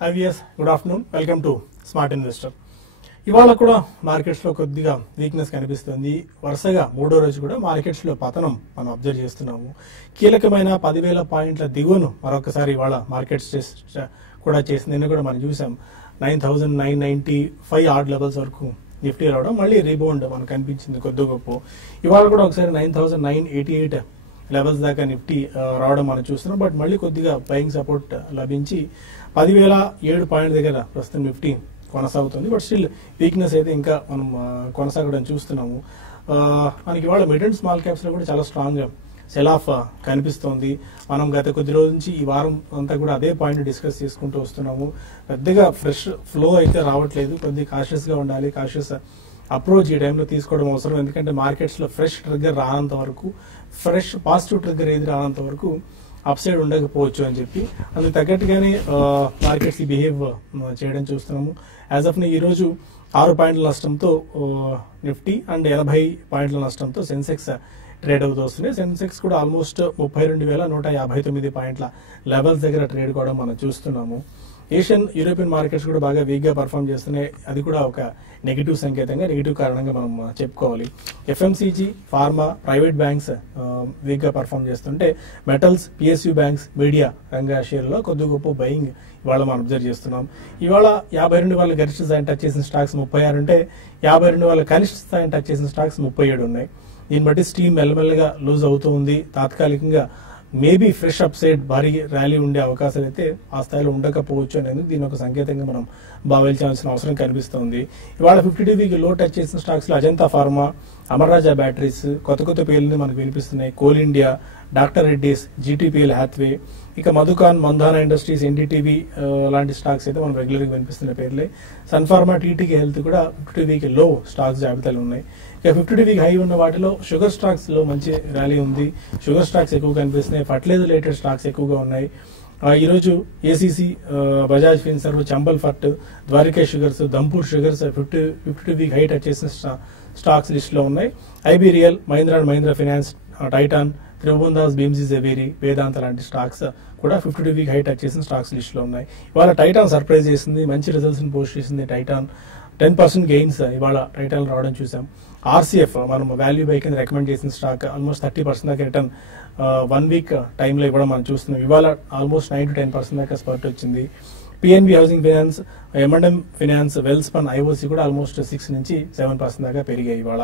IVS, good afternoon. Welcome to Smart Investor. ఇవాళ కూడా markets లో కొద్దిగా వీక్నెస్ కనిపిస్తుంది. వరుసగా మూడో రోజు కూడా మార్కెట్స్ లో పతనం మనం అబ్జర్వ్ చేస్తున్నాము. కీలకమైన 10,000 పాయింట్ల దిగువను మరొకసారి ఇవాళ మార్కెట్స్ కూడా చేసింది. నిన్న కూడా మనం చూసాం 9,995 ఆర్డ్ లెవెల్స్ వరకు నిఫ్టీ రావడం, మళ్ళీ రీబౌండ్ మనకు కనిపించింది కొద్ది గొప్ప. ఇవాళ కూడా ఒకసారి 9,988 లెవెల్స్ దాకా నిఫ్టీ రావడం మనం చూస్తున్నాం. బట్ మళ్ళీ కొద్దిగా బయింగ్ సపోర్ట్ లభించి 10,007 పాయింట్ దగ్గర ప్రస్తుతం నిఫ్టీ కొనసాగుతుంది. బట్ స్టిల్ వీక్నెస్ అయితే ఇంకా మనం కొనసాగడం చూస్తున్నాము. మనకి ఇవాళ మిడ్ అండ్ స్మాల్ క్యాప్స్ లో కూడా చాలా స్ట్రాంగ్ సెల్ ఆఫ్ కనిపిస్తోంది. మనం గత కొద్ది రోజుల నుంచి ఈ వారం అంతా కూడా అదే పాయింట్ డిస్కస్ చేసుకుంటూ వస్తున్నాము. పెద్దగా ఫ్రెష్ ఫ్లో అయితే రావట్లేదు. కొద్దిగా కాషియస్ గా ఉండాలి. కాషియస్ అప్రోచ్ ఈ టైంలో తీసుకోవడం అవసరం. ఎందుకంటే మార్కెట్స్ లో ఫ్రెష్ ట్రిగ్గర్ రానంత వరకు, ఫ్రెష్ పాజిటివ్ ట్రిగ్గర్ ఏది రానంత వరకు అప్ సైడ్ ఉండకపోవచ్చు అని చెప్పి అందుకు తగ్గట్టుగానే మార్కెట్స్ బిహేవ్ చేయడం చూస్తున్నాము. యాజ్ ఆఫ్ ఈ రోజు 6 పాయింట్ల నష్టంతో నిఫ్టీ అండ్ 80 పాయింట్ల నష్టంతో సెన్సెక్స్ ట్రేడ్ అవుతూ వస్తున్నాయి. సెన్సెక్స్ కూడా ఆల్మోస్ట్ 32,159 పాయింట్ల లెవెల్స్ దగ్గర ట్రేడ్ కూడా మనం చూస్తున్నాము. ఏషియన్ యూరోపియన్ మార్కెట్స్ కూడా బాగా వీక్ గా పర్ఫామ్ చేస్తున్నాయి. అది కూడా ఒక నెగిటివ్ సంకేతంగా, నెగిటివ్ కారణంగా మనం చెప్పుకోవాలి. FMCG, pharma, private banks week గా పర్ఫామ్ చేస్తుంటే మెటల్స్, PSU బ్యాంక్స్, మీడియా రంగ షేర్లో కొద్ది గొప్ప బయింగ్ ఇవాళ మనం అబ్జర్వ్ చేస్తున్నాం. ఇవాళ 52 వాళ్ళ గరిష్ట స్థాయిని టచ్ చేసిన స్టాక్స్ 36 ఉంటే 52 వాళ్ళ కనిష్ట స్థాయిని టచ్ చేసిన స్టాక్స్ 37 ఉన్నాయి. దీన్ని బట్టి స్టీమ్ మెల్లమెల్లగా లూజ్ అవుతూ ఉంది. తాత్కాలికంగా మేబీ ఫ్రెష్ అప్ సైడ్ భారీ ర్యాలీ ఉండే అవకాశాలు అయితే ఆ స్థాయిలో ఉండకపోవచ్చు అనేది దీని ఒక సంకేతంగా మనం భావించాల్సిన అవసరం కనిపిస్తోంది. ఇవాళ 52 వీక్ లో టచ్ చేసిన స్టాక్స్ లో అజంతా ఫార్మా, అమర్ రాజా బ్యాటరీస్, కొత్త పేర్లు మనకు వినిపిస్తున్నాయి. Coal India, doctor Reddy's, GTPL Hathway, ఇక మధుకాన్, మందానా ఇండస్ట్రీస్, NDTV లాంటి స్టాక్స్ అయితే మనం రెగ్యులర్ గా వినిపిస్తున్న పేర్లే. సన్ఫార్మా, TTK హెల్త్ కూడా 52 వీక్ లో స్టాక్స్ జాబితాలు ఉన్నాయి. ఇక 52 వీక్ హై ఉన్న వాటిలో షుగర్ స్టాక్స్ లో మంచి ర్యాలీ ఉంది. షుగర్ స్టాక్స్ ఎక్కువ కనిపిస్తున్నాయి. ఫర్టిలైజర్ రిలేటెడ్ స్టాక్స్ ఎక్కువగా ఉన్నాయి. ఈ రోజు ACC, Bajaj Finserv, Chambal fert, Dwarika sugars, Dhampur sugars 52 week high touch చేసిన స్టాక్స్ లిస్ట్ లో ఉన్నాయి. IBRL, Mahindra and Mahindra finance, Titan, Tribhuvan Bhimji Zaveri, Vedanta లాంటి స్టాక్స్ కూడా 52 వీక్ హై టచ్ చేసిన స్టాక్స్ లిస్ట్ లో ఉన్నాయి. ఇవాళ టైటాన్ సర్ప్రైజ్ చేసింది, మంచి రిజల్ట్స్ ని పోస్ట్ చేసింది. టైటాన్ 10% గెయిన్స్ ఇవాళ టైటాన్ రావడం చూసాం. RCF మనం వాల్యూ బై కింద రికమెండ్ చేసిన స్టాక్ ఆల్మోస్ట్ 30% దాకా రిటర్న్ 1 వీక్ టైంలో ఇవ్వడం మనం చూస్తున్నాం. ఇవాళ ఆల్మోస్ట్ 9 to 10% దాకా స్పర్ట్ వచ్చింది. PNB housing finance, M&M finance, Welspun, IOC కూడా ఆల్మోస్ట్ 6 నుంచి 7% దాకా పెరిగాయి ఇవాళ.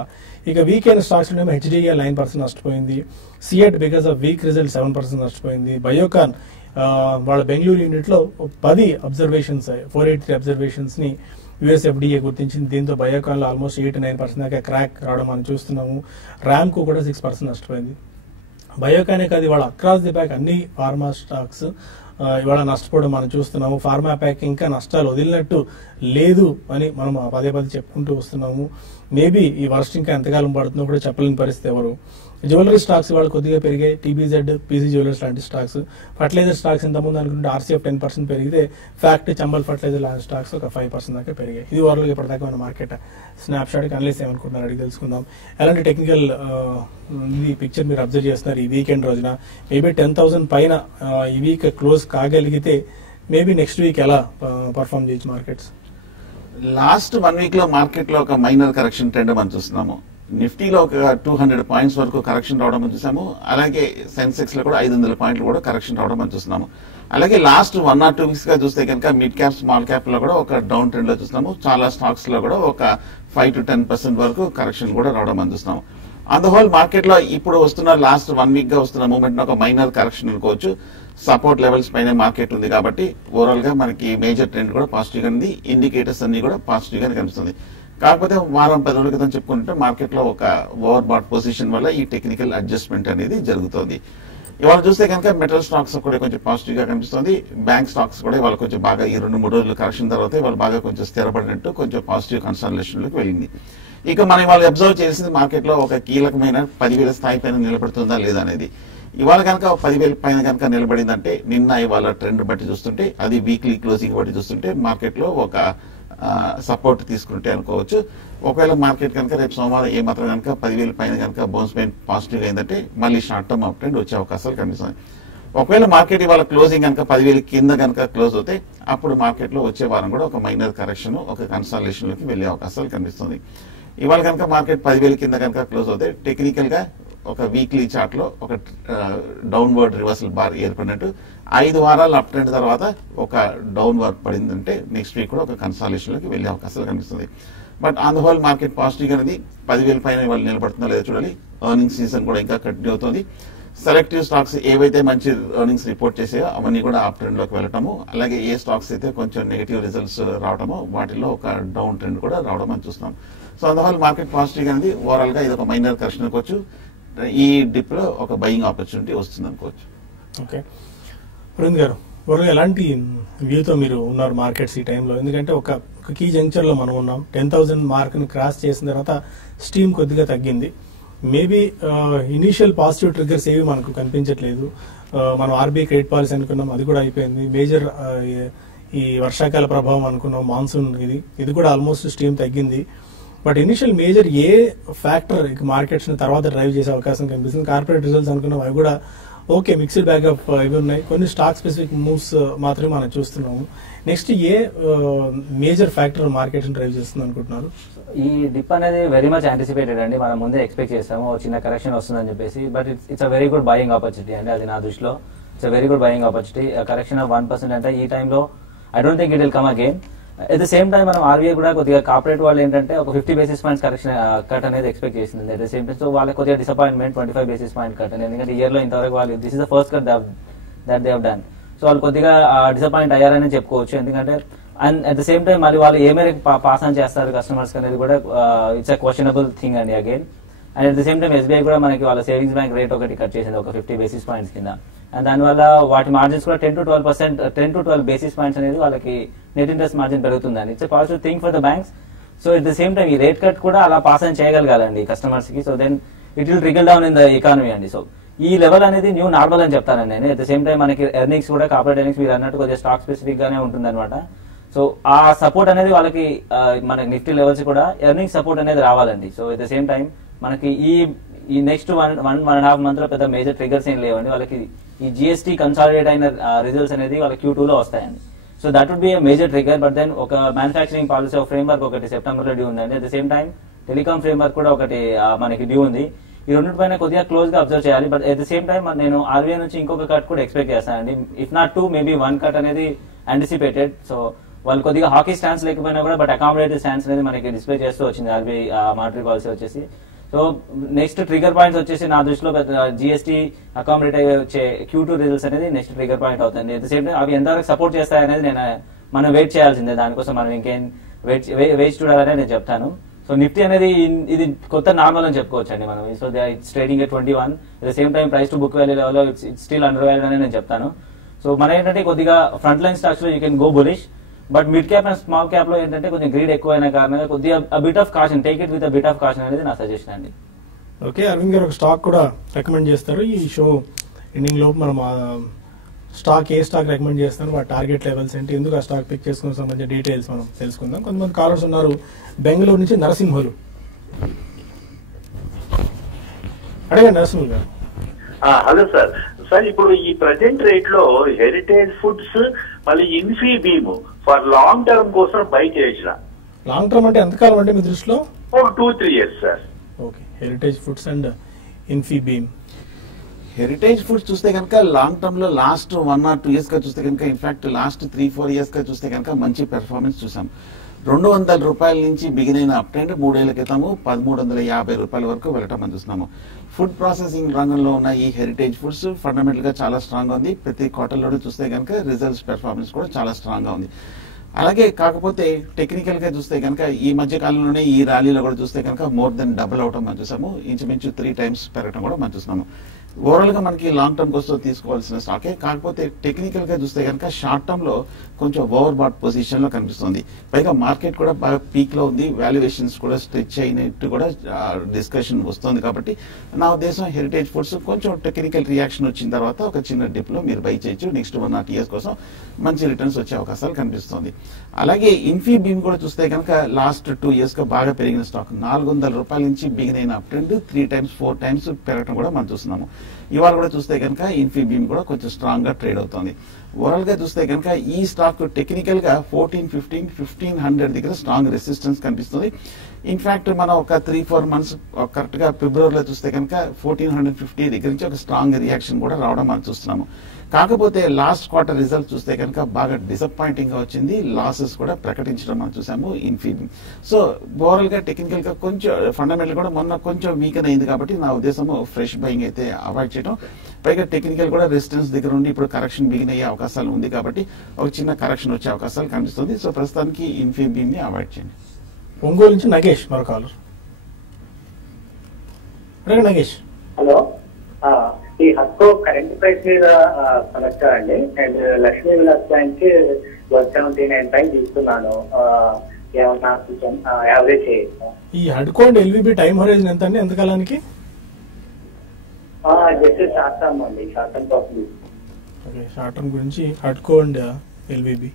ఇక వీక్ అయిన స్టాక్స్ లో HDL 9% నష్టపోయింది. సిఎట్ బికాస్ ఆఫ్ వీక్ రిజల్ట్ 7% నష్టపోయింది. బయోకాన్ వాళ్ళ బెంగళూరు యూనిట్ లో 10 అబ్జర్వేషన్స్, 483 అబ్జర్వేషన్స్ ని USFDA గుర్తించింది. దీంతో బయోకాన్ లో ఆల్మోస్ట్ 8 to 9% దాకా క్రాక్ రావడం మనం చూస్తున్నాము. ర్యాంకు కూడా 6% నష్టపోయింది. బయోకానే కాదు ఇవాళ అక్రాస్ ది బ్యాక్ అన్ని ఫార్మా స్టాక్స్ ఇవాళ నష్టపోవడం మనం చూస్తున్నాము. ఫార్మా ప్యాక్ ఇంకా నష్టాలు వదిలినట్టు లేదు అని మనం పదే చెప్పుకుంటూ వస్తున్నాము. మేబీ ఈ వర్స్ట్ ఇంకా ఎంతకాలం పడుతుందో కూడా చెప్పలేని పరిస్థితి ఎవరు. జ్యువెలరీ స్టాక్స్ ఇవాళ కొద్దిగా పెరిగాయి. TBZ, PC జ్యువెలర్స్ లాంటి స్టాక్స్. ఫర్టిలైజర్ స్టాక్స్ ఇంతకుముందు అనుకుంటే RCF 10% పెరిగితే ఫ్యాక్ట్, చంబల్ ఫర్టిలైజర్ లాంటి స్టాక్స్ ఒక 5% దాకా పెరిగాయి. ఇది ఓవరాల్ ఇప్పటిదాకా మన మార్కెట్ స్నాప్ షాట్ అనలైజ్ ఏమనుకుంటున్నారు అడిగి తెలుసుకుందాం. ఎలాంటి టెక్నికల్ ఈ పిక్చర్ మీరు అబ్జర్వ్ చేస్తున్నారు ఈ వీకెండ్ రోజున? మేబీ 10,000 పైన ఈ వీక్ క్లోజ్ కాగలిగితే మేబీ నెక్స్ట్ వీక్ ఎలా పర్ఫార్మ్ చేయొచ్చు మార్కెట్స్? లాస్ట్ 1 వీక్ లో మార్కెట్ లో ఒక మైనర్ కరెక్షన్ ట్రెండ్ మనం చూస్తున్నాము. నిఫ్టీలో ఒక 200 పాయింట్స్ వరకు కరెక్షన్ రావడం మనం చూసాము. అలాగే సెన్సెక్స్ లో కూడా 500 పాయింట్లు కూడా కరెక్షన్ రావడం మనం చూస్తున్నాము. అలాగే లాస్ట్ 1 or 2 వీక్స్ గా చూస్తే కనుక మిడ్ క్యాప్, స్మాల్ క్యాప్ లో కూడా ఒక డౌన్ ట్రెండ్ లో చూస్తున్నాము. చాలా స్టాక్స్ లో కూడా ఒక 5 to 10% వరకు కరెక్షన్ కూడా రావడం మనం చూస్తున్నాము. ఆన్ ద హోల్ మార్కెట్ లో ఇప్పుడు వస్తున్న లాస్ట్ 1 వీక్ గా వస్తున్న మూవ్మెంట్ ఒక మైనర్ కరెక్షన్ అనుకోవచ్చు. సపోర్ట్ లెవెల్స్ పైన మార్కెట్ ఉంది కాబట్టి ఓవరాల్ గా మనకి మేజర్ ట్రెండ్ కూడా పాజిటివ్ గా ఉంది. ఇండికేటర్స్ అన్ని కూడా పాజిటివ్ గా కనిపిస్తుంది. కాకపోతే వారం 10 రోజుల క్రితం చెప్పుకుంటే మార్కెట్ లో ఒక ఓవర్ బాట్ పొజిషన్ వల్ల ఈ టెక్నికల్ అడ్జస్ట్మెంట్ అనేది జరుగుతుంది. ఇవాళ చూస్తే కనుక మెటల్ స్టాక్స్ కూడా కొంచెం పాజిటివ్ గా కనిపిస్తుంది. బ్యాంక్ స్టాక్స్ కూడా ఇవాళ కొంచెం బాగా ఈ 2-3 రోజులు కరెక్షన్ తర్వాత ఇవాళ బాగా కొంచెం స్థిరపడినట్టు కొంచెం పాజిటివ్ కన్సల్టేషన్ లోకి వెళ్ళింది. ఇక మనం ఇవాళ అబ్జర్వ్ చేసింది మార్కెట్ లో ఒక కీలకమైన 10,000 స్థాయి పైన నిలబడుతుందా లేదా అనేది. ఇవాళ కనుక 10,000 పైన కనుక నిలబడిందంటే నిన్న ఇవాళ ట్రెండ్ బట్టి చూస్తుంటే, అది వీక్లీ క్లోజింగ్ బట్టి చూస్తుంటే మార్కెట్ లో ఒక సపోర్ట్ తీసుకుంటే అనుకోవచ్చు. ఒకవేళ మార్కెట్ కనుక రేపు సోమవారం ఏమాత్రం కనుక 10,000 పైన కనుక బౌన్స్ బ్యాక్ పాజిటివ్ అయిందంటే మళ్ళీ షార్ట్ టర్మ్ అప్ ట్రెండ్ వచ్చే అవకాశాలు కనిపిస్తుంది. ఒకవేళ మార్కెట్ ఇవాళ క్లోజింగ్ కనుక 10,000 కింద కనుక క్లోజ్ అవుతే అప్పుడు మార్కెట్ లో వచ్చే వారం కూడా ఒక మైనర్ కరెక్షన్, ఒక కన్సాలిడేషన్ లోకి వెళ్లే అవకాశాలు కనిపిస్తుంది. ఇవాళ కనుక మార్కెట్ 10,000 కింద కనుక క్లోజ్ అవుతే టెక్నికల్ గా ఒక వీక్లీ చార్ట్ లో ఒక డౌన్వర్డ్ రివర్సల్ బార్ ఏర్పడినట్టు 5 వారాలు అప్ ట్రెండ్ తర్వాత ఒక డౌన్ వర్క్ పడిందంటే నెక్స్ట్ వీక్ కూడా ఒక కన్సాలిడేషన్ లోకి వెళ్లే అవకాశాలు కనిపిస్తుంది. But on the whole market positive అనేది 10,000 పైన వాళ్ళు నిలబడుతుందో లేదో చూడాలి. ఎర్నింగ్ సీజన్ కూడా ఇంకా కంటిన్యూ అవుతుంది. సెలెక్టివ్ స్టాక్స్ ఏవైతే మంచి ఎర్నింగ్స్ రిపోర్ట్ చేసాయో అవన్నీ కూడా అప్ ట్రెండ్ లోకి వెళ్ళటము, అలాగే ఏ స్టాక్స్ అయితే కొంచెం నెగిటివ్ రిజల్ట్స్ రావడమో వాటిలో ఒక డౌన్ ట్రెండ్ కూడా రావడం అని చూస్తున్నాం. సో అందువల్ల మార్కెట్ పాజిటివ్ అనేది ఓవరాల్ గా ఇది ఒక మైనర్ కరెక్షన్ అనుకోవచ్చు. ఈ డిప్ లో ఒక బయింగ్ ఆపర్చునిటీ వస్తుంది అనుకోవచ్చు. ఓకే వరుణ్ గారు, వరుణ్ ఎలాంటి వ్యూతో మీరు ఉన్నారు మార్కెట్స్ ఈ టైంలో? ఎందుకంటే ఒక కీ జంక్చర్ లో మనం ఉన్నాం. 10,000 మార్క్ ని క్రాస్ చేసిన తర్వాత స్టీమ్ కొద్దిగా తగ్గింది. మేబీ ఇనీషియల్ పాజిటివ్ ట్రిగ్గర్స్ ఏవి మనకు కనిపించట్లేదు. మనం ఆర్బీఐ క్రెడిట్ పాలసీ అనుకున్నాం, అది కూడా అయిపోయింది. మేజర్ ఈ వర్షాకాల ప్రభావం అనుకున్నాం, మాన్సూన్ ఇది కూడా ఆల్మోస్ట్ స్టీమ్ తగ్గింది. But initial major A factor markets ని తర్వాత డ్రైవ్ చేసే అవకాశం కనిపిస్తుంది? కార్పొరేట్ రిజల్ట్స్ అనుకున్నాం, అవి కూడా ఓకే మిక్స్డ్ బ్యాగ్ ఆఫ్ ఇవి ఉన్నాయి. కొన్ని స్టాక్ స్పెసిఫిక్ మూవ్స్ మాత్రమే మనం చూస్తున్నాము. Next a major factor market drive చేస్తుంది అనుకుంటున్నారు? ఈ డిప్ అనేది వెరీ మచ్ యాంటిసిపేటెడ్ అండి. మనం ముందే ఎక్స్పెక్ట్ చేస్తాము చిన్న కరెక్షన్ వస్తుందని చెప్పేసి. But it's a very good buying opportunity అండి. అది నా దృష్టిలో it's a very good buying opportunity. Correction of 1% అంటే ఈ టైంలో I don't think it will come again. At the same time మనం ఆర్బీఐ కూడా కొద్దిగా కార్పొరేట్ వాళ్ళు ఏంటంటే ఒక 50 basis points కరెక్షన్ కట్ అనేది ఎక్స్పెక్ట్ చేసింది. At the same time so వాళ్ళకి కొద్దిగా డిసప్పాయింట్మెంట్ 25 basis point కట్ అనేది. ఎందుకంటే ఇయర్ లో ఇంతవరకు వాళ్ళు this is the first cut that they have done. So వాళ్ళు కొద్దిగా డిసప్పాయింట్ అయ్యారని చెప్పుకోవచ్చు. ఎందుకంటే and at the same time మళ్ళీ వాళ్ళు ఏ మేరకు పాస్ ఆన్ చేస్తారు కస్టమర్స్ అనేది కూడా ఇట్స్ అ క్వశ్చనబుల్ థింగ్ అండి again. And at the same time SBI కూడా మనకి వాళ్ళ సేవింగ్స్ బ్యాంక్ రేట్ ఒకటి కట్ చేసింది ఒక 50 basis points కింద. అండ్ దానివల్ల వాటి మార్జిన్స్ కూడా 10 to 12 basis points అనేది వాళ్ళకి నెట్ ఇంట్రెస్ట్ మార్జిన్ పెరుగుతుందండి. It's positive thing for the banks. So at the same time ఈ రేట్ కట్ కూడా అలా పాస్ ఆన్ చేయగలగాలండి కస్టమర్స్ కి. So then it will trickle down in the economy అండి. So ఈ లెవెల్ అనేది న్యూ నార్మల్ అని చెప్తానండి నేను. ఎట్ ద సేమ్ టైం మనకి ఎర్నింగ్స్ కూడా కార్పొరేట్ ఎర్నింగ్స్ మీరు అన్నట్టు కొద్దిగా స్టాక్ స్పెసిఫిక్ గానే ఉంటుంది అనమాట. సో ఆ సపోర్ట్ అనేది వాళ్ళకి మనకి నిఫ్టీ లెవెల్స్ కూడా ఎర్నింగ్ సపోర్ట్ అనేది రావాలండి. So at the same time మనకి ఈ నెక్స్ట్ 1.5 month లో పెద్ద మేజర్ ట్రిగర్స్ ఏం లేవండి. వాళ్ళకి ఈ జిఎస్టీ కన్సాలిడేట్ అయిన రిజల్ట్స్ అనేది వాళ్ళకి Q2 లో వస్తాయండి. So that would be a major trigger. But then ఒక మ్యానుఫ్యాక్చరింగ్ పాలసీ ఆఫ్ ఫ్రేమ్వర్క్ ఒకటి సెప్టెంబర్ లో డ్యూ ఉందండి. At the same time telecom framework కూడా ఒకటి మనకి డ్యూ ఉంది. ఈ రెండింటిపైన కొద్దిగా క్లోజ్ గా అబ్జర్వ్ చేయాలి. But at the same time నేను ఆర్బీఐ నుంచి ఇంకొక కట్ కూడా ఎక్స్పెక్ట్ చేస్తానండి. ఇఫ్ నాట్ 2 మేబీ 1 కట్ అనేది యాంటిసిపేటెడ్. సో వాళ్ళు కొద్దిగా హాకీ స్టాన్స్ లేకపోయినా కూడా బట్ అకామిడేటివ్ స్టాన్స్ అనేది మనకి డిస్ప్లే చేస్తూ వచ్చింది ఆర్బీఐ మానిటరీ పాలసీ వచ్చేసి. సో నెక్స్ట్ ట్రిగర్ పాయింట్స్ వచ్చేసి నా దృష్టిలో జిఎస్టీ అకామిడేట్ వచ్చే Q2 రిజల్ట్స్ అనేది నెక్స్ట్ ట్రిగర్ పాయింట్ అవుతుంది. అట్ ద సేమ్ టైం అవి ఎంతవరకు సపోర్ట్ చేస్తాయనేది మనం వెయిట్ చేయాల్సిందే. దానికోసం మనం ఇంకేం వెయిట్ చూడాలని నేను చెప్తాను. సో నిఫ్టీ అనేది ఇది కొత్త నార్మల్ అని చెప్పుకోవచ్చు అండి మనం. So it's trading at 21. At the same time price to book value level it's still under valued అని నేను చెప్తాను. సో మన ఏంటంటే కొద్దిగా ఫ్రంట్ లైన్ స్టాక్స్ లో you can go bullish. But mid cap and small cap లో ఏంటంటే కొంచెం గ్రీడ్ ఎక్కువైన కారణంగా కొద్దిగా bit of caution, take it with bit of caution అనేది నా సజెషన్ అండి. ఓకే, అరవింద్ గారు ఒక స్టాక్ కూడా రికమెండ్ చేస్తారు. ఈ షో ఎండింగ్ లోపు మనం స్టాక్ ఏ స్టాక్ రికమెండ్ చేస్తాను, వాటి టార్గెట్ లెవెల్స్ ఏంటి, ఎందుకు ఆ స్టాక్ పిక్ చేసుకున్న సంబంధించిన డీటెయిల్స్ మనం తెలుసుకుందాం. కొంతమంది కాలర్స్ ఉన్నారు బెంగళూరు నుంచి. నరసింహులు అడగండి నరసింహులు గారు. Hello sir. సార్ ఇప్పుడు ఈ ప్రజెంట్ రేట్ లో హెరిటేజ్ ఫుడ్స్ మళ్ళీ ఇన్ఫీబీమ్ ఫర్ లాంగ్ టర్మ్ కోసం బై చేయొచ్చిన. లాంగ్ టర్మ్ అంటే ఎంతకాలం అంటే మీ దృష్టిలో? 2-3 years sir. Okay, heritage foods and Infibeam. Heritage foods చూస్తే కనుక లాంగ్ టర్మ్ లో లాస్ట్ 1 or 2 years గా చూస్తే కనుక ఇన్ఫాక్ట్ లాస్ట్ 3-4 years గా చూస్తే కనుక మంచి పెర్ఫార్మెన్స్ చూసాం. 200 రూపాయల నుంచి బిగిన్ అయిన అప్ ట్రెండ్ 3 ఏళ్ల క్రితము 1350 రూపాయల వరకు వెళ్ళటం అని చూస్తున్నాము. ఫుడ్ ప్రాసెసింగ్ రంగంలో ఉన్న ఈ హెరిటేజ్ ఫుడ్స్ ఫండమెంటల్ గా చాలా స్ట్రాంగ్ గా ఉంది. ప్రతి క్వార్టర్లోనే చూస్తే కనుక రిజల్ట్స్ పెర్ఫార్మెన్స్ కూడా చాలా స్ట్రాంగ్ గా ఉంది. అలాగే కాకపోతే టెక్నికల్ గా చూస్తే కనుక ఈ మధ్య కాలంలోనే ఈ ర్యాలీలో కూడా చూస్తే కనుక మోర్ దెన్ డబుల్ అవటం మనం చూసాము. ఇంచుమించు 3 times పెరగడం కూడా మనం చూస్తున్నాము. ఓవరాల్ గా మనకి లాంగ్ టర్మ్ కోసం తీసుకోవాల్సిన స్టాకే. కాకపోతే టెక్నికల్ గా చూస్తే కనుక షార్ట్ టర్మ్ లో కొంచెం ఓవర్ బాట్ పొజిషన్ లో కనిపిస్తుంది. పైగా మార్కెట్ కూడా బాగా పీక్ లో ఉంది. వాల్యుయేషన్స్ కూడా స్ట్రెచ్ అయినట్టు కూడా డిస్కషన్ వస్తుంది. కాబట్టి నా ఉద్దేశం హెరిటేజ్ ఫుడ్స్ కొంచెం టెక్నికల్ రియాక్షన్ వచ్చిన తర్వాత ఒక చిన్న డిప్ లో మీరు బై చేయొచ్చు. నెక్స్ట్ 1 or 2 years కోసం మంచి రిటర్న్స్ వచ్చే అవకాశాలు కనిపిస్తుంది. అలాగే ఇన్ఫీబీమ్ కూడా చూస్తే కనుక లాస్ట్ 2 years గా బాగా పెరిగిన స్టాక్. 400 రూపాయల నుంచి బిగిన్ అయిన అప్ ట్రెండ్ 3 times 4 times పెరగడం కూడా మనం చూస్తున్నాము. ఇవాళ కూడా చూస్తే కనుక ఇన్ఫీబీమ్ కూడా కొంచెం స్ట్రాంగ్ గా ట్రేడ్ అవుతుంది. ఓవరాల్ గా చూస్తే కనుక ఈ స్టాక్ టెక్నికల్ గా 1415 దగ్గర స్ట్రాంగ్ రెసిస్టెన్స్ కనిపిస్తుంది. ఇన్ఫాక్ట్ మనం ఒక 3-4 మంత్స్ కరెక్ట్ గా ఫిబ్రవరిలో చూస్తే కనుక 1450 దగ్గర నుంచి ఒక స్ట్రాంగ్ రియాక్షన్ కూడా రావడం మనం చూస్తున్నాము. కాకపోతే లాస్ట్ క్వార్టర్ రిజల్ట్ చూస్తే కనుక బాగా డిసప్పాయింటింగ్ గా వచ్చింది. లాసెస్ కూడా ప్రకటించడం మనం చూసాము ఇన్ఫీబీమ్. సో ఓవరాల్ గా టెక్నికల్ గా కొంచెం ఫండమెంటల్ కూడా మొన్న కొంచెం వీకెన్ అయింది కాబట్టి నా ఉద్దేశము ఫ్రెష్ బయింగ్ అయితే అవాయిడ్ చేయడం. పైగా టెక్నికల్ కూడా రెసిస్టెన్స్ దగ్గర ఉండి ఇప్పుడు కరెక్షన్ బిగిన్ అయ్యే అవకాశాలు ఉంది కాబట్టి ఒక చిన్న కరెక్షన్ వచ్చే అవకాశాలు కనిపిస్తుంది. సో ప్రస్తుతానికి ఇన్ఫీబీమ్ ని అవాయిడ్ చేయండి. ఒంగోలు నుంచి నగేష్ మరో కాలర్. నగేష్, హలో. ఈ హక్కు కరెంట్ ప్రైస్ మీద కనెక్ట్ అండి. అండ్ లక్ష్మీ విలాస్ బ్యాంక్ 179 పైన తీసుకున్నాను. ఏమన్నా కొంచెం యావరేజ్ చేయొచ్చు. ఈ హడ్కో అండ్ ఎల్విబి టైం హోరైజన్ ఎంత అండి, ఎంతకాలానికి? జస్ట్ షార్ట్ టర్మ్ అండి, షార్ట్ టర్మ్ కోసం. ఓకే, షార్ట్ టర్మ్ గురించి హడ్కో అండ్ ఎల్విబి.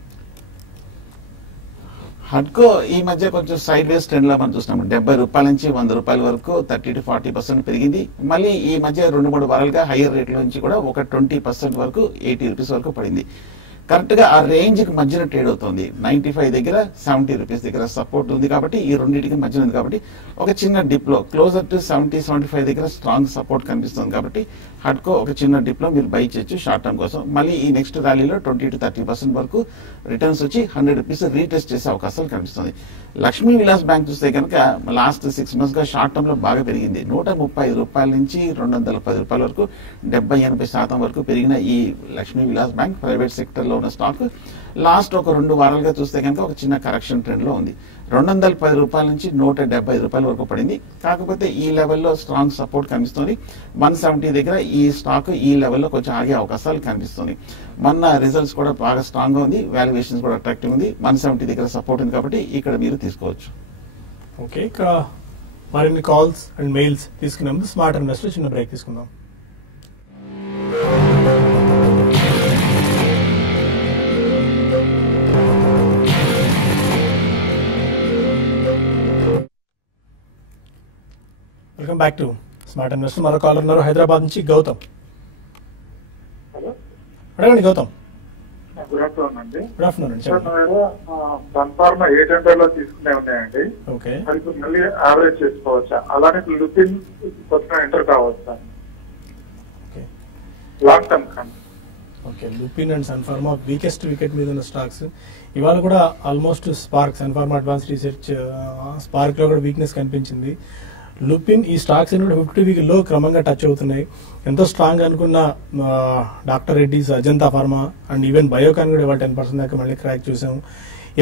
హడ్కో ఈ మధ్య కొంచెం సైడ్ వేస్ ట్రెండ్ లా మనం చూస్తున్నాం. 70 రూపాయల నుంచి 100 రూపాయల వరకు 30 to 40% పెరిగింది. మళ్ళీ ఈ మధ్య 2-3 వారాలుగా హైయర్ రేట్ల నుంచి కూడా ఒక 20% వరకు 80 రూపీస్ వరకు పడింది. కరెక్ట్ గా ఆ రేంజ్ కి మధ్యన ట్రేడ్ అవుతుంది. 95 దగ్గర 70 రూపీస్ దగ్గర సపోర్ట్ ఉంది కాబట్టి ఈ రెండింటికి మధ్యన ఉంది కాబట్టి ఒక చిన్న డిప్ లో క్లోజర్ టు 70-75 దగ్గర స్ట్రాంగ్ సపోర్ట్ కనిపిస్తుంది కాబట్టి హడ్కో ఒక చిన్న డిప్ లో మీరు బై చేయొచ్చు షార్ట్ టర్మ్ కోసం. మళ్ళీ ఈ నెక్స్ట్ ర్యాలీలో 20 to 30% వరకు రిటర్న్స్ వచ్చి 100 రూపీస్ రీటెస్ట్ చేసే అవకాశాలు కనిపిస్తుంది. లక్ష్మీ విలాస్ బ్యాంక్ చూస్తే కనుక లాస్ట్ 6 months గా షార్ట్ టర్మ్ లో బాగా పెరిగింది. 135 రూపాయల నుంచి 210 రూపాయల వరకు 70-80% వరకు పెరిగిన ఈ Lakshmi Vilas bank private sector లో ఉన్న స్టాక్ లాస్ట్ ఒక 2 వారాలుగా చూస్తే కనుక ఒక చిన్న కరెక్షన్ ట్రెండ్ లో ఉంది. 210 రూపాయల నుంచి 175 రూపాయల వరకు పడింది. కాకపోతే ఈ లెవెల్లో స్ట్రాంగ్ సపోర్ట్ కనిపిస్తుంది. 170 దగ్గర ఈ స్టాక్ ఈ లెవెల్లో కొంచెం ఆగే అవకాశాలు కనిపిస్తుంది. మొన్న రిజల్ట్స్ కూడా బాగా స్ట్రాంగ్ గా ఉంది, వాల్యుయేషన్స్ కూడా అట్రాక్టివ్ ఉంది. 170 దగ్గర సపోర్ట్ ఉంది కాబట్టి ఇక్కడ మీరు తీసుకోవచ్చు. ఓకే, ఇక మరిన్ని కాల్స్ అండ్ మెయిల్స్ తీసుకునే ముందు స్మార్ట్ ఇన్వెస్టర్ చిన్న బ్రేక్ తీసుకుందాం. Welcome back to smart investor. మరో కాలర్ ఉన్నారు హైదరాబాద్ నుంచి గౌతమ్. అడగండి గౌతమ్. గుడ్ ఆఫ్టర్నూన్ అండి. గుడ్ ఆఫ్టర్నూన్ అండి. సన్ఫార్మా 800 లో తీసుకునే ఉన్నాయండి. ఓకే, అది మళ్ళీ యావరేజ్ చేసుకోవచ్చా? అలానే లుపిన్ కొత్త ఎంటర్ కావచ్చా ఓకే, లాంగ్ టర్మ్ కానీ? Okay, Lupin and Sun Pharma weakest wicket మీద ఉన్న స్టాక్స్. ఇవాళ కూడా almost spark, Sun Pharma advance research spark లో కూడా వీక్నెస్ కనిపించింది. లుపిన్ ఈ స్టాక్స్ కూడా 50 వీక్ లో క్రమంగా టచ్ అవుతున్నాయి. ఎంతో స్ట్రాంగ్ అనుకున్న doctor Reddy's, Ajanta pharma and even Biocon కూడా ఇవాళ 10% దాకా మళ్ళీ క్రాక్ చూసాము.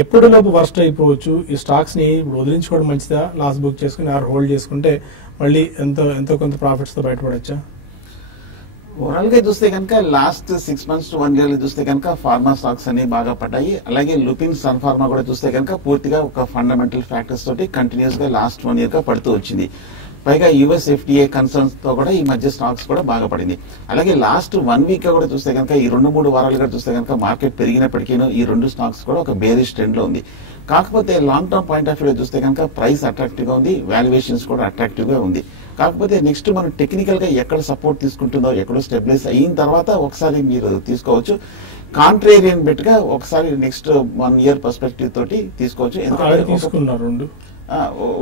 ఎప్పుడు లోపు వర్స్ట్ అయిపోవచ్చు. ఈ స్టాక్స్ ని ఇప్పుడు వదిలించుకోవడం మంచిదా, లాస్ బుక్ చేసుకుని హోల్డ్ చేసుకుంటే మళ్ళీ ఎంతో కొంత ప్రాఫిట్స్ తో బయటపడచ్చా? ఓవరాల్ గా చూస్తే కనుక లాస్ట్ 6 months to 1 year చూస్తే కనుక ఫార్మా స్టాక్స్ అన్ని బాగా పడ్డాయి. అలాగే లుపిన్, సన్ ఫార్మా కూడా చూస్తే కనుక పూర్తిగా ఒక ఫండమెంటల్ ఫ్యాక్టర్స్ తోటి కంటిన్యూస్ గా లాస్ట్ 1 year గా పడుతూ వచ్చింది. పైగా యుఎస్ ఎఫ్డిఏ కన్సర్న్స్ తో కూడా ఈ మధ్య స్టాక్స్ కూడా బాగా పడింది. అలాగే లాస్ట్ 1 week గా కూడా చూస్తే కనుక ఈ 2-3 వారాలుగా చూస్తే కనుక మార్కెట్ పెరిగినప్పటికీ ఈ 2 స్టాక్స్ కూడా ఒక బేరిష్ ట్రెండ్ లో ఉంది. కాకపోతే long term point of view చూస్తే కనుక ప్రైస్ అట్రాక్టివ్ గా ఉంది, వాల్యుయేషన్స్ కూడా అట్రాక్టివ్ గా ఉంది. కాకపోతే నెక్స్ట్ మనం టెక్నికల్ గా ఎక్కడ సపోర్ట్ తీసుకుంటుందో, ఎక్కడో స్టెబిలైజ్ అయిన తర్వాత ఒకసారి మీరు తీసుకోవచ్చు. కాంట్రేరియన్ బెట్ గా ఒకసారి నెక్స్ట్ 1 year పర్స్పెక్టివ్ తోటి తీసుకోవచ్చు. ఎందుకంటే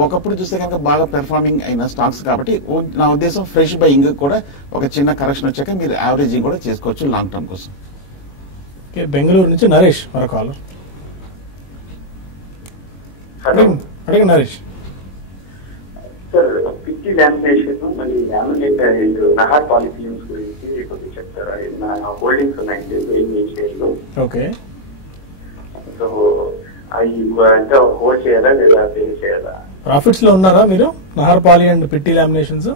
ఒకప్పుడు చూస్తే కనుక బాగా పెర్ఫార్మింగ్ అయిన స్టాక్స్ కాబట్టి నా ఉద్దేశం ఫ్రెష్ బయింగ్ కూడా ఒక చిన్న కరెక్షన్ వచ్చాక మీరు యావరేజింగ్ కూడా చేసుకోవచ్చు లాంగ్ టర్మ్ కోసం. బెంగళూరు నుంచి నరేష్ మరో కాలర్. అడగండి నరేష్. సార్, పిచ్చి లామినేషన్ మళ్ళీ లామినేట్ నహార్ పాలిఫిలిమ్స్ గురించి కొద్దిగా చెప్తారా? నా హోల్డింగ్స్ ఉన్నాయండి షేర్లు. ఓకే, సో అవి అంటే హోల్డ్ చేయాలా లేదా పే చేయాలా? ప్రాఫిట్స్ లో ఉన్నారా మీరు? నహార్ పాలి అండ్ పిట్టి లామినేషన్స్.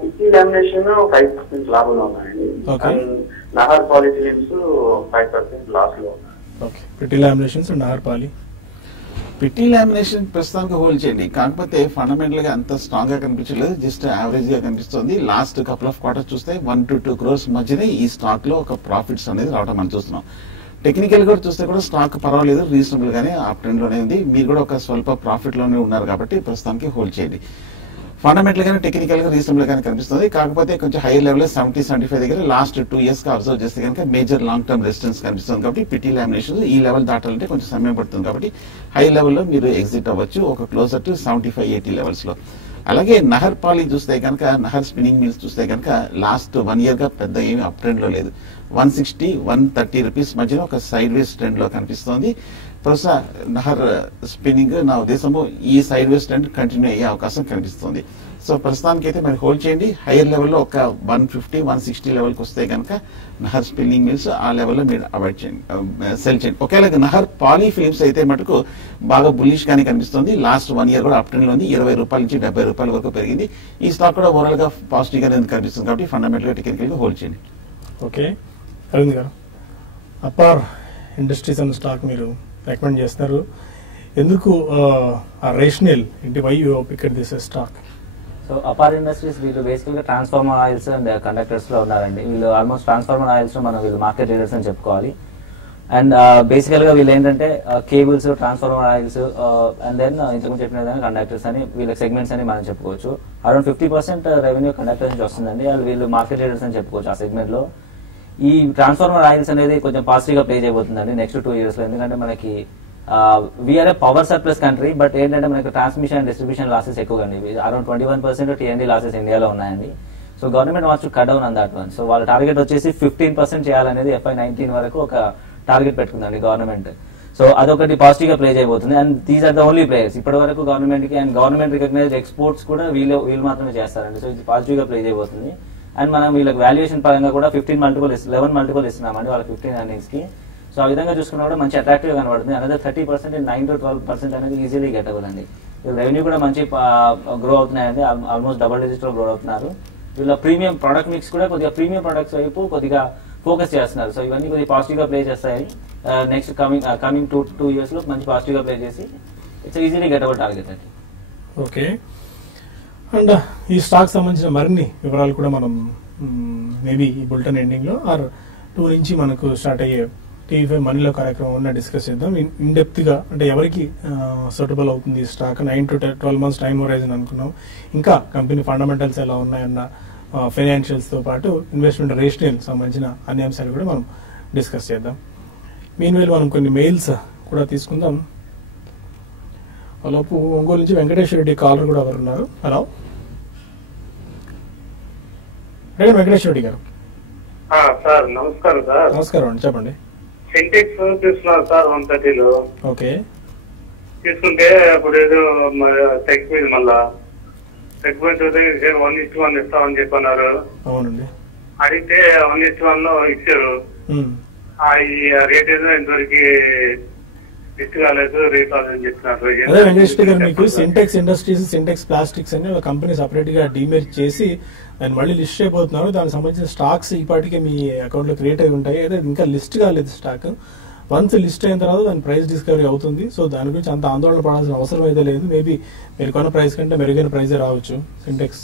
పిచ్చి లామినేషన్ 5% లాభంలో ఉన్నాయండి. నహార్ పాలిఫిలిమ్స్ 5% లాస్ లో ఉన్నాయి. ఓకే, పిట్టి లామినేషన్స్ అండ్ నహార్ పాలి. పిట్టి లామినేషన్ ప్రస్తుతానికి హోల్డ్ చేయండి. కాకపోతే ఫండమెంటల్ గా అంత స్ట్రాంగ్ గా కనిపించలేదు, జస్ట్ యావరేజ్ గా కనిపిస్తుంది. లాస్ట్ కపుల్ ఆఫ్ క్వార్టర్స్ చూస్తే 1 to 2 crores మధ్యనే ఈ స్టాక్ లో ఒక ప్రాఫిట్స్ అనేది రావడం మనం చూస్తున్నాం. టెక్నికల్ గా చూస్తే కూడా స్టాక్ పర్వాలేదు, రీజనబుల్ గానే అప్ ట్రెండ్ లోనే ఉంది. మీరు కూడా ఒక స్వల్ప ప్రాఫిట్ లోనే ఉన్నారు కాబట్టి ప్రస్తుతానికి హోల్డ్ చేయండి. ఫండమెంటల్ గానే టెక్నికల్ గా రీజనబుల్ గానే కనిపిస్తుంది. కాకపోతే కొంచెం హైయర్ లెవెల్ 70-75 దగ్గర లాస్ట్ 2 years గా అబ్జర్వ్ చేస్తే కనుక మేజర్ లాంగ్ టర్మ్ రెసిస్టెన్స్ కనిపిస్తుంది. కాబట్టి పిటి లామినేషన్ ఈ లెవెల్ దాటాలంటే కొంచెం సమయం పడుతుంది. కాబట్టి హై లెవెల్లో మీరు ఎగ్జిట్ అవ్వచ్చు ఒక క్లోజర్ టు 75-80 లెవెల్స్ లో. అలాగే నహర్ పాలి చూస్తే కనుక, నహర్ స్పిన్నింగ్ మిల్స్ చూస్తే కనుక లాస్ట్ 1 year గా పెద్ద ఏమి అప్ ట్రెండ్ లో లేదు. 160-130 రూపీస్ మధ్యలో ఒక సైడ్ వేస్ ట్రెండ్ లో కనిపిస్తోంది. ప్రస్తుతం నహర్ స్పిన్నింగ్ నా ఉద్దేశము ఈ సైడ్ వేస్ ట్రెండ్ కంటిన్యూ అయ్యే అవకాశం కనిపిస్తుంది. సో ప్రస్తుతానికి అయితే మరి హోల్డ్ చేయండి. హైయర్ లెవెల్లో ఒక 150-160 లెవెల్కి వస్తే కనుక నహర్ స్పిన్నింగ్ మిల్స్ ఆ లెవెల్లో మీరు అవాయిడ్ చేయండి, సెల్ చేయండి. ఒకేలాగా నహర్ పాలీ ఫిలిమ్స్ అయితే మటుకు బాగా బుల్లిష్ గానే కనిపిస్తుంది. లాస్ట్ 1 year కూడా అప్ ట్రెండ్ లో ఉంది. 20 రూపాయల నుంచి 70 రూపాయల వరకు పెరిగింది. ఈ స్టాక్ కూడా ఓవరాల్ గా పాజిటివ్ గానే కనిపిస్తుంది. కాబట్టి ఫండమెంటల్ గా టెక్నికల్ గా హోల్డ్ చేయండి. ఓకే అరవింద్ గారు, అపార్ ఇండస్ట్రీస్ అనే స్టాక్ మీరు రికమెండ్ చేస్తున్నారు. ఎందుకు ఆ రేషనల్ ఇంటి why you picked this stock? So Apar industries వీళ్ళు బేసికల్ గా ట్రాన్స్ఫార్మర్ ఆయిల్స్ అండ్ కండక్టర్స్ లో ఉన్నారండి. వీళ్ళు ఆల్మోస్ట్ ట్రాన్స్ఫార్మర్ ఆయిల్స్ లో మనం వీళ్ళు మార్కెట్ లీడర్స్ అని చెప్పుకోవాలి. అండ్ బేసికల్ గా వీళ్ళు ఏంటంటే cables, transformer oils and then ఇంతకుముందు చెప్పిన విధంగా కండక్టర్స్ అని వీళ్ళ సెగ్మెంట్స్ అని మనం చెప్పుకోవచ్చు. అరౌండ్ 50% రెవెన్యూ కండక్టర్స్ నుంచి వస్తుందండి. వీళ్ళు మార్కెట్ లీడర్స్ అని చెప్పుకోవచ్చు ఆ సెగ్మెంట్ లో. ఈ ట్రాన్స్ఫార్మర్ ఆయిల్స్ అనేది కొంచెం పాజిటివ్ గా ప్లే చేయబోతుందండి నెక్స్ట్ 2 years లో. ఎందుకంటే మనకి we are a power surplus country, but ఏంటంటే మనకి ట్రాన్స్మిషన్ అండ్ డిస్ట్రిబ్యూషన్ లాసెస్ ఎక్కువ అండి. అరౌండ్ 21% TND లాసెస్ ఇండియాలో ఉన్నాయండి. So government wants to cut down on that one. So వాళ్ళ టార్గెట్ వచ్చేసి 15% చేయాలనేది FY19 వరకు ఒక టార్గెట్ పెట్టుకుందండి గవర్నమెంట్. సో అదొకటి పాజిటివ్ గా ప్లే చేయబోతుంది. And these are the only players ఇప్పటి వరకు గవర్నమెంట్ కి. అండ్ గవర్నమెంట్ రికగ్నైజ్డ్ ఎక్స్పోర్ట్స్ కూడా వీళ్ళు మాత్రమే చేస్తారండి. సో ఇది పాజిటివ్ గా ప్లే చేయబోతుంది. అండ్ మనం వీళ్ళకి వాల్యుయేషన్ పరంగా కూడా 11 మల్టిపుల్ ఇస్తున్నామండి వాళ్ళ 15 earnings కి. సో ఆ విధంగా చూసుకున్నా కూడా మంచి అట్రాక్టివ్ గా కనబడుతుంది. అనదర్ 30% 9 to 12% అనేది ఈజీలీ గెటబుల్ అండి. వీళ్ళ రెవెన్యూ కూడా మంచి గ్రో అవుతున్నాయండి. ఆల్మోస్ట్ డబుల్ డిజిట్ లో గ్రో అవుతున్నారు. వీళ్ళ ప్రీమియం ప్రొడక్ట్ మిక్స్ కూడా కొద్దిగా ప్రీమియం ప్రొడక్ట్స్ వైపు కొద్దిగా ఫోకస్ చేస్తున్నారు. సో ఇవన్నీ కొద్దిగా పాజిటివ్ గా ప్లే చేస్తాయి. నెక్స్ట్ కమింగ్ 2 years లో మంచి పాజిటివ్ గా ప్లే చేసి ఇట్స్ ఈజీలీ గెటబుల్ టార్గెట్ అండి. ఓకే, అండ్ ఈ స్టాక్ సంబంధించిన మరిన్ని వివరాలు కూడా మనం మేబీ ఈ బులెటిన్ ఎండింగ్ లో ఆర్ 2 నుంచి మనకు స్టార్ట్ అయ్యే టీవీ5 మనీలో కార్యక్రమం డిస్కస్ చేద్దాం ఇన్ డెప్త్ గా. అంటే ఎవరికి సూటబుల్ అవుతుంది ఈ stock, 9 to 12 months time horizon అనుకున్నాం. ఇంకా కంపెనీ ఫండమెంటల్స్ ఎలా ఉన్నాయన్న ఫైనాన్షియల్స్ తో పాటు ఇన్వెస్ట్మెంట్ రేషనల్ సంబంధించిన అన్ని అంశాలు కూడా మనం డిస్కస్ చేద్దాం. మీన్వేల్ మనం కొన్ని మెయిల్స్ కూడా తీసుకుందాం. అలాపు ఒంగోలు నుంచి వెంకటేశ్వర రెడ్డి కాలర్ కూడా ఎవరు ఉన్నారు? హలో వెంకటేశ్వర రెడ్డి గారు. సార్ నమస్కారం. సార్ నమస్కారం అండి, చెప్పండి. సెంటెక్స్ తీసుకున్నారు సార్ 130లో. ఓకే, తీసుకుంటే ఇప్పుడు ఏదో టెక్ మీద మళ్ళా టెక్ మీద 1:1 ఇస్తామని చెప్పన్నారు. అవునండి, అడిగితే 1:1 లో ఇచ్చారు. ఈ రేట్ ఏదో ఇంతవరకు లిస్ట్ కాలేదు, రేట్ కాదని చెప్తున్నారు. అదే వెంకటేశ్వర గారు, మీకు సింటెక్స్ ఇండస్ట్రీస్, సింటెక్స్ ప్లాస్టిక్స్ అని ఒక కంపెనీ సపరేట్ గా డిమెర్జ్ చేసి దాన్ని మళ్ళీ లిస్ట్ అయిపోతున్నారు. దానికి సంబంధించిన స్టాక్స్ ఇప్పటికే మీ అకౌంట్ లో క్రియేట్ అయి ఉంటాయి. అయితే ఇంకా లిస్ట్ కాలేదు స్టాక్. వన్స్ లిస్ట్ అయిన తర్వాత దాని ప్రైస్ డిస్కవరీ అవుతుంది. సో దాని గురించి అంత ఆందోళన పడాల్సిన అవసరం అయితే లేదు. మేబీ మీరు కొన్న ప్రైస్ కంటే మెరుగైన ప్రైజే రావచ్చు సింటెక్స్.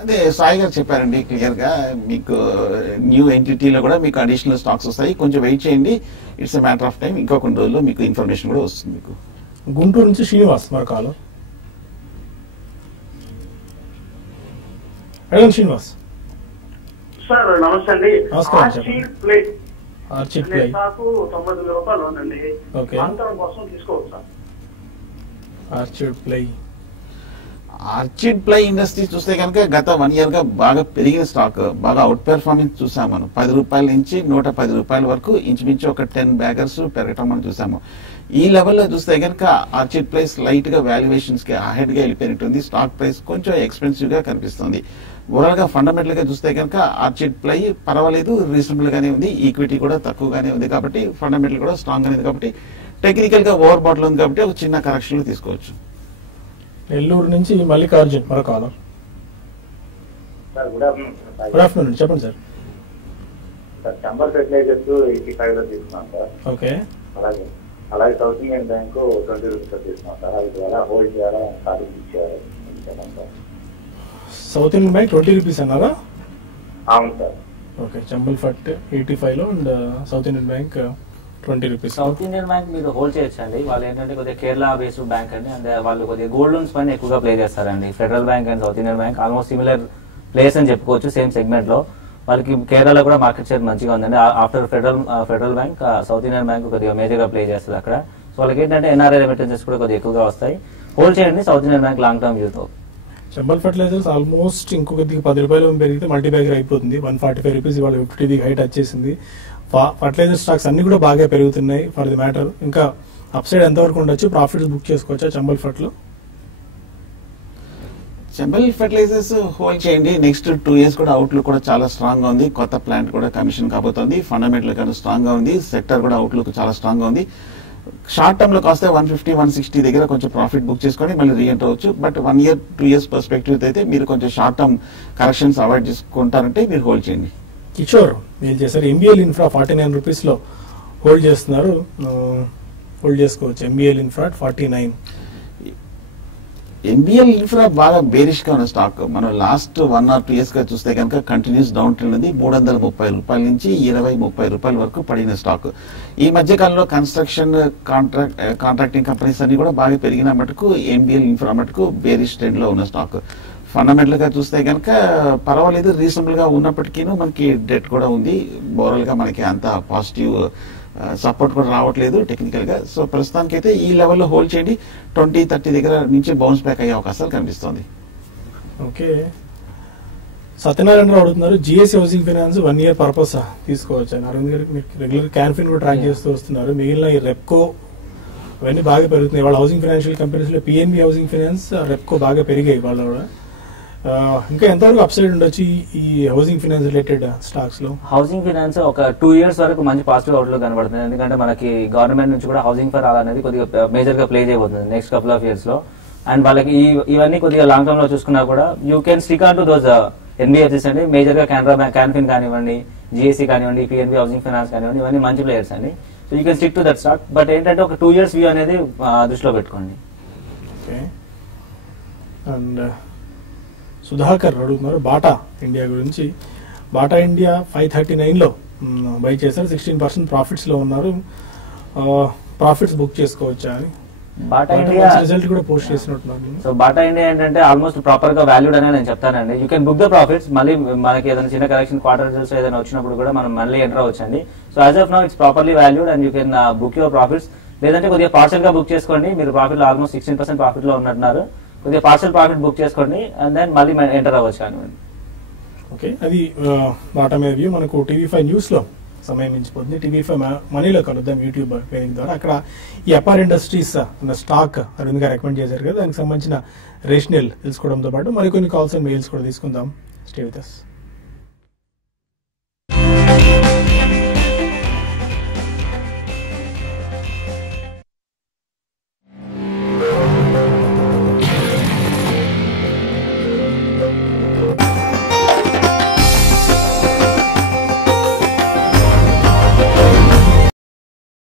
అదే సాయి గారు చెప్పారండి క్లియర్ గా. మీకు న్యూ ఎంటిటీలో కూడా మీకు అడిషనల్ స్టాక్స్ వస్తాయి, కొంచెం వెయిట్ చేయండి. It's a matter of time. ఇంకా కొన్ని రోజుల్లో మీకు ఇన్ఫర్మేషన్ కూడా వస్తుంది. మీకు గుంటూరు నుంచి శ్రీనివాస్ మరి కాల్. అడగండి శ్రీనివాస్. సార్ నమస్తే అండి. నమస్కారం. ఆర్చిడ్ ప్లే ఆర్చిడ్ ప్లే నాకు 90 రూపాయలు ఉందండి. ఓకే, అంతరం కోసం తీసుకోవచ్చు sir. Archidply. Archidply industries చూస్తే కనుక గత 1 year గా బాగా పెరిగిన స్టాక్, బాగా అవుట్ పెర్ఫార్మెన్స్ చూసాము మనం. 10 రూపాయల నుంచి 110 రూపాయల వరకు ఇంచుమించు ఒక 10 బ్యాగర్స్ పెరగటం మనం చూసాము. ఈ లెవెల్లో చూస్తే కనుక ఆర్చిడ్ ప్రైస్ లైట్ గా వాల్యుయేషన్స్ కి అహెడ్ గా వెళ్ళిపోయినట్టుంది. స్టాక్ ప్రైస్ కొంచెం ఎక్స్పెన్సివ్ గా కనిపిస్తుంది. ఓవరాల్ గా ఫండమెంటల్ గా చూస్తే కనుక ఆర్చిడ్ ప్లై పర్వాలేదు, రీజనబుల్ గానే ఉంది. ఈక్విటీ కూడా తక్కువగానే ఉంది కాబట్టి ఫండమెంటల్ కూడా స్ట్రాంగ్ గానే ఉంది కాబట్టి టెక్నికల్ గా ఓవర్ బాటిల్ ఉంది కాబట్టి ఒక చిన్న కరెక్షన్ లో తీసుకోవచ్చు. నెల్లూరు నుంచి మల్లికార్జున్ మరో కాలం. గుడ్ ఆఫ్టర్నూన్, చెప్పండి సార్. చంబల్ ఫెర్టిలైజర్స్ 85 లో తీసుకున్నాం సార్. ఓకే, అలాగే సౌత్ ఇండియన్ బ్యాంక్ 20 రూపీస్ తీసుకున్నాం సార్. అది ద్వారా హోల్డ్ చేయాలా ఖాళీ ఇచ్చేయాలి sir. South Indian bank 20 rupees అన్నారా? అవును సార్. ఓకే, చంబల్ ఫట్ 85 లో and south Indian bank 20 rupees. South Indian bank మీరు హోల్డ్ చేయొచ్చండి. వాళ్ళు ఏంటంటే కొద్దిగా కేరళ బేస్డ్ బ్యాంక్ అండి, అంటే వాళ్ళు కొద్దిగా గోల్డ్ లోన్స్ పైన ఎక్కువగా ప్లే చేస్తారండి. Federal bank and south Indian bank almost similar place అని చెప్పుకోవచ్చు, సేమ్ సెగ్మెంట్ లో. వాళ్ళకి కేరళలో కూడా మార్కెట్ షేర్ మంచిగా ఉందండి. After federal bank south Indian bank కొద్దిగా మేజర్ గా ప్లే చేస్తుంది అక్కడ. సో వాళ్ళకి ఏంటంటే ఎన్ఆర్ఐ రెమిటెన్సెస్ కూడా కొద్దిగా ఎక్కువగా వస్తాయి. హోల్డ్ చేయండి south Indian bank long term వ్యూతో. చంబల్ ఫర్టిలైజర్స్ ఆల్మోస్ట్ ఇంకొకటి 10 రూపాయలు పెరిగితే మల్టీ బ్యాగర్ అయిపోతుంది. 145 రూపీస్ ఇవాళ 50 హైట్ వచ్చేసింది. ఫర్టిలైజర్ స్టాక్స్ అన్ని కూడా బాగా పెరుగుతున్నాయి ఫర్ ది మ్యాటర్. ఇంకా అప్ సైడ్ ఎంతవరకు ఉండొచ్చు, ప్రాఫిట్స్ బుక్ చేసుకోవచ్చా చంబల్ ఫర్ట్ లో? చంబల్ ఫెర్టిలైజర్స్ హోల్డ్ చేయండి. నెక్స్ట్ 2 years కూడా అవుట్లుక్ కూడా చాలా స్ట్రాంగ్ గా ఉంది. కొత్త ప్లాంట్ కూడా కమిషన్ కాబోతోంది. ఫండమెంటల్ గా స్ట్రాంగ్ గా ఉంది. సెక్టర్ కూడా అవుట్లుక్ చాలా స్ట్రాంగ్ గా ఉంది. షార్ట్ టర్మ్ లో కాస్తే 150, 160 దగ్గర కొంచెం ప్రాఫిట్ బుక్ చేసుకొని మళ్ళీ రీఎంటర్ అవచ్చు. బట్ 1 year, 2 years పర్స్పెక్టివ్ అయితే మీరు కొంచెం షార్ట్ టర్మ్ కరెక్షన్స్ అవాయిడ్ చేసుకుంటారంటే మీరు హోల్డ్ చేయండి. కిషోర్ మీరు చేశారు ఎంబీఎల్ ఇన్ఫ్రా 49 రూపీస్ లో హోల్డ్ చేస్తున్నారు, హోల్డ్ చేసుకోవచ్చు. MBL infra 49. ఎంబీఎల్ ఇన్ఫ్రా బాగా బేరిష్ గా ఉన్న స్టాక్. మనం లాస్ట్ 1 or 2 years గా చూస్తే కనుక కంటిన్యూస్ డౌన్ ట్రెండ్ ఉంది. 330 రూపాయల నుంచి 20-30 రూపాయల వరకు పడిన స్టాక్. ఈ మధ్య కాలంలో కన్స్ట్రక్షన్ కాంట్రాక్టింగ్ కంపెనీస్ అన్ని కూడా బాగా పెరిగిన మటుకు ఎంబీఎల్ ఇన్ఫ్రా మటుకు బేరిష్ ట్రెండ్ లో ఉన్న స్టాక్. ఫండమెంటల్ గా చూస్తే కనుక పర్వాలేదు, రీజనబుల్ గా ఉన్నప్పటికీ మనకి డెట్ కూడా ఉంది. ఓవరాల్ గా మనకి అంత పాజిటివ్ సపోర్ట్ కూడా రావట్లేదు టెక్నికల్ గా. సో ప్రస్తుతానికి అయితే ఈ లెవెల్లో హోల్డ్ చేయండి. 20-30 దగ్గర నుంచి బౌన్స్ బ్యాక్ అయ్యే అవకాశాలు కనిపిస్తుంది. ఓకే, సత్యనారాయణ అడుగుతున్నారు GSC housing finance 1 year purpose తీసుకోవచ్చు. అరవింద్ గారు మీరు రెగ్యులర్ క్యాన్ఫిన్ కూడా ట్రాక్ చేస్తూ వస్తున్నారు. మిగిలిన ఈ రెప్కో అవన్నీ బాగా పెరుగుతున్నాయి. వాళ్ళ హౌసింగ్ ఫైనాన్షియల్ కంపెనీస్ లో పిఎన్బి హౌసింగ్ ఫైనాన్స్, రెప్కో బాగా పెరిగాయి వాళ్ళ కూడా. ఇంకా ఎంతవరకు అప్సైడ్ ఉండొచ్చు ఈ హౌసింగ్ ఫైనాన్స్ రిలేటెడ్ స్టాక్స్ లో? హౌసింగ్ ఫైనాన్స్ ఒక 2 years వరకు మంచి పాజిటివ్ అవుట్లుక్ కనబడుతుంది. ఎందుకంటే మనకి గవర్నమెంట్ నుంచి కూడా హౌసింగ్ ఫర్ ఆల్ అనేది కొద్దిగా మేజర్ గా ప్లే చేయబోతుంది నెక్స్ట్ కపుల్ ఆఫ్ ఇయర్స్ లో. అండ్ వాళ్ళకి ఇవన్నీ కొద్దిగా లాంగ్ టర్మ్ లో చూసుకున్నా కూడా you can stick on to those NBFCs అండి. మేజర్ గా కెనరా బ్యాంక్, క్యాన్ఫిన్ కానివ్వండి, జిఎస్సి కానివ్వండి, పిఎన్బి హౌసింగ్ ఫైనాన్స్ కానివ్వండి, ఇవన్నీ మంచి ప్లేయర్స్ అండి. So you can stick to that stock. But ఏంటంటే ఒక 2 years వ్యూ అనేది దృష్టిలో పెట్టుకోండి. ఓకే, అండ్ సుధాకర్ అడుగుతున్నారు బాటా ఇండియా గురించి. బాటా ఇండియా 539 లో బై చేశారు, 16% ప్రాఫిట్స్ లో ఉన్నారు. ప్రాఫిట్స్ బుక్ చేసుకోవచ్చా అని? బాటా ఇండియా రిజల్ట్ కూడా పోస్ట్ చేసినట్టున్నారు. సో బాటా ఇండియా ఏంటంటే ఆల్మోస్ట్ ప్రాపర్ గా వాల్యూడ్ అనేది నేను చెప్తానండి. You can book the profits. మళ్ళీ మనకి ఏదైనా చిన్న కరెక్షన్ క్వార్టర్ రిజల్ట్స్ ఏదైనా వచ్చినప్పుడు కూడా మనం మళ్ళీ ఎంటర్ అవ్వచ్చండి. So as of now it's properly valued and you can book your profits. లేదంటే కొద్దిగా పార్సల్ గా బుక్ చేసుకోండి. మీరు ప్రాఫిట్ లో ఆల్మోస్ట్ 16% ప్రాఫిట్ లో ఉన్నట్టున్నారు. కొద్దిగా పార్సల్ ప్రాఫిట్ బుక్ చేసుకోండి అండ్ దెన్ మళ్ళీ ఎంటర్ అవ్వచ్చు కానివ్వండి. ఓకే, అది బాటా మీద వ్యూ. మనకు TV5 న్యూస్ లో సమయం మించిపోతుంది. TV5 మనీలో కలుద్దాం యూట్యూబ్ పేజింగ్ ద్వారా. అక్కడ ఈ అపార్ ఇండస్ట్రీస్ అన్న స్టాక్ అరవింద్ గారు రికమెండ్ చేశారు కదా, దానికి సంబంధించిన రేషనల్ తెలుసుకోవడంతో పాటు మరికొన్ని కాల్స్ అండ్ మెయిల్స్ కూడా తీసుకుందాం. Stay with us.